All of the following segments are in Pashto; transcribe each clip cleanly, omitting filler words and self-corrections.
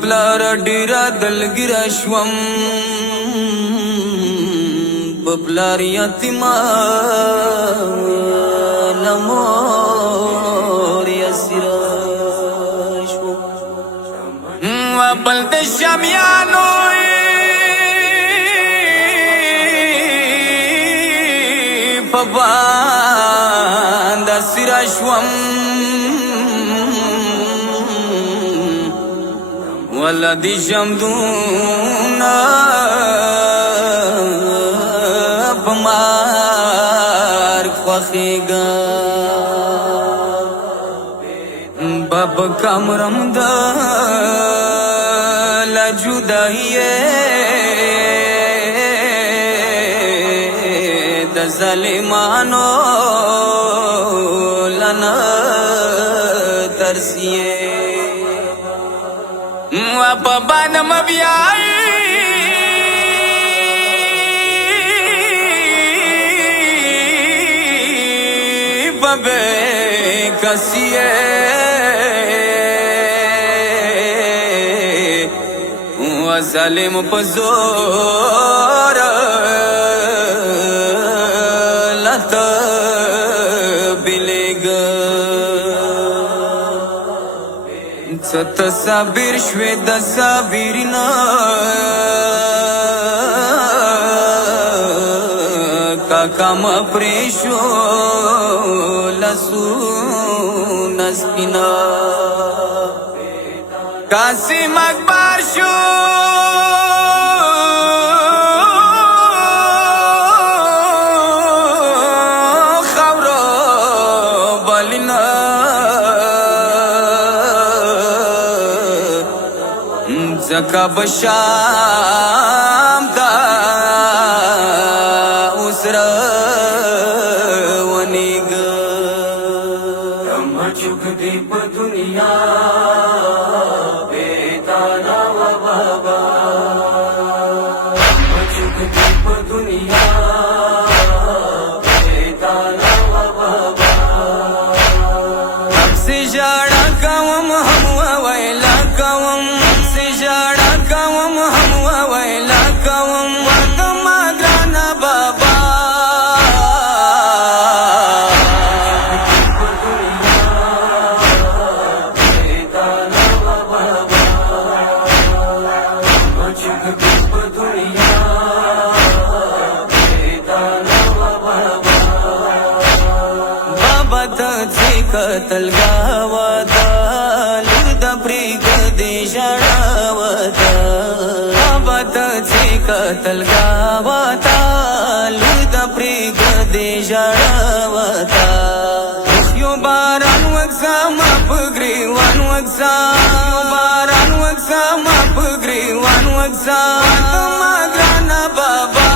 پلار ډیرا دلګرا شوم پلار یتیمان مور یسرا شوم بل د شامیانو په باندې سرا شوم ولدي جمدونا بمار خوخيگا باب کامرم دا لجودائیه دا ظالمانو لنا ترسیه Papa nama biai babe kasiye wa zalim pazor lata bilega ست صابر شوی د صابرینا کاکا ما پریشو لسو نسپینا قاسم اکبر شو خورو بلینا زکا بشام دا اسرا ونیگا کم چک دی پا دنیا بیتانا و بابا کم چک دی پا دنیا بیتانا و بابا اب سے جاڑا کام ہم ویلا کام قتل گاوا دا لور دا پریگ دی جڑاوا دا بابا دا چی قتل گاوا دا لور دا پریگ دی جڑاوا دا یو باران وگزا ما پگریوان وگزا یو باران وگزا ما پگریوان وگزا ما گرانا بابا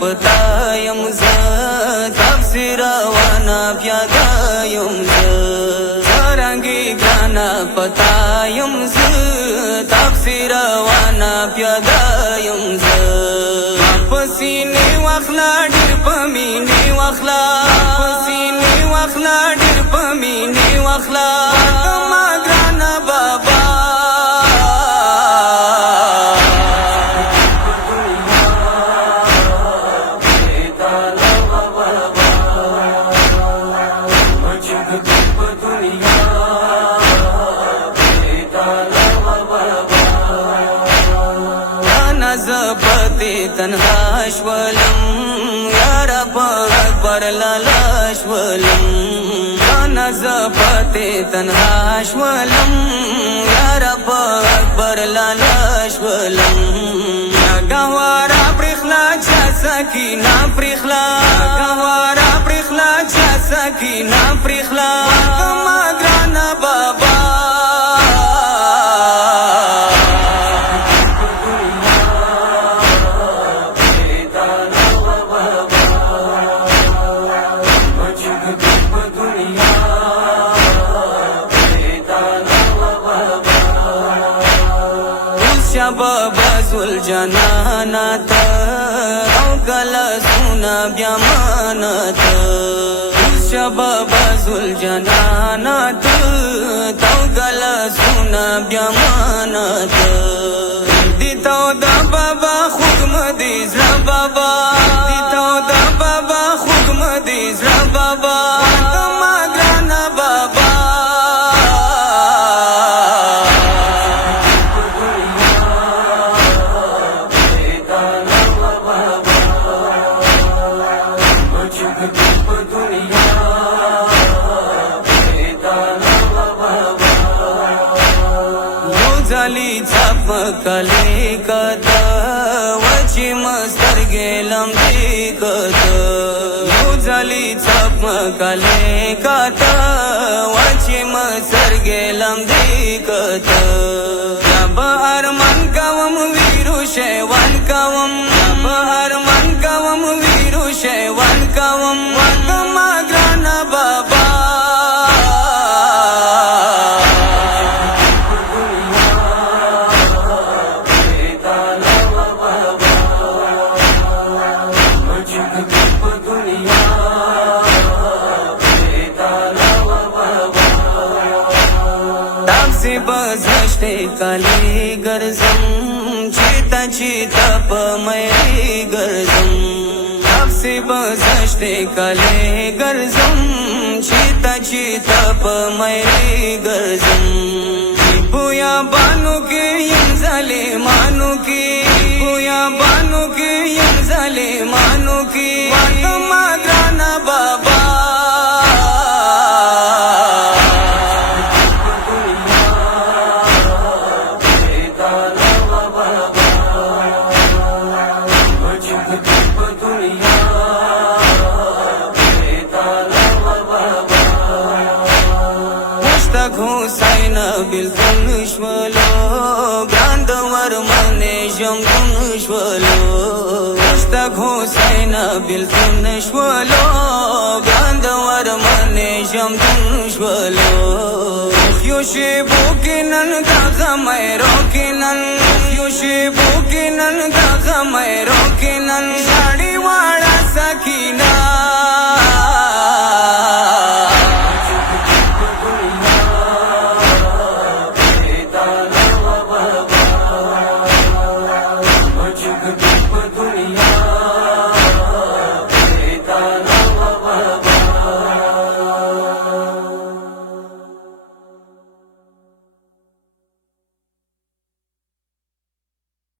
پتایم ز تفسیر وانا پیادایم ز سرنگی گانا پتایم ز تفسیر وانا پیادایم ز پسینی واخلا ډیر پمینی واخلا پسینی واخلا ډیر پمینی واخلا ما ګرانا بابا تنها شولم یا رب اکبر لالا شولم انا زبط تنها شولم یا رب اکبر لالا شولم گوارا پرخلا چا سکینا پرخلا گوارا پرخلا چا سکینا پرخلا ما گرانا بابا بابا زول جنانات او کلا سونا بیا مانات بابا زول جنانات او کلا سونا بیا مانات دی تو دا بابا خود مدی زرا بابا دی تو دا بابا خود مدی زرا بابا ما گرانا بابا زلی چپ کلی کتا وچی مستر گیلم دی کتا یو زلی چپ کلی کتا وچی مستر گیلم دی کتا جب ارمان کوم ویرو شیوان کوم جب ارمان کوم ویرو شیوان کوم وکما گرانا بابا تاپسی بزشتے کلی گرزم چیتا چیتا پا میری گرزم تاپسی بزشتے کلی گرزم چیتا چیتا پا میری گرزم بویا بانو کی یم ظالمانو کی بویا بانو کی یم ظالمانو کی واتما گرانا بابا حسین بالکل نشولو گراند ورمن جمگون نشولو مشتاق حسین بالکل نشولو گراند ورمن جمگون نشولو خیوشی بوکنن غمای روکنن خیوشی بوکنن غمای روکنن شاڑی واڑا سکینہ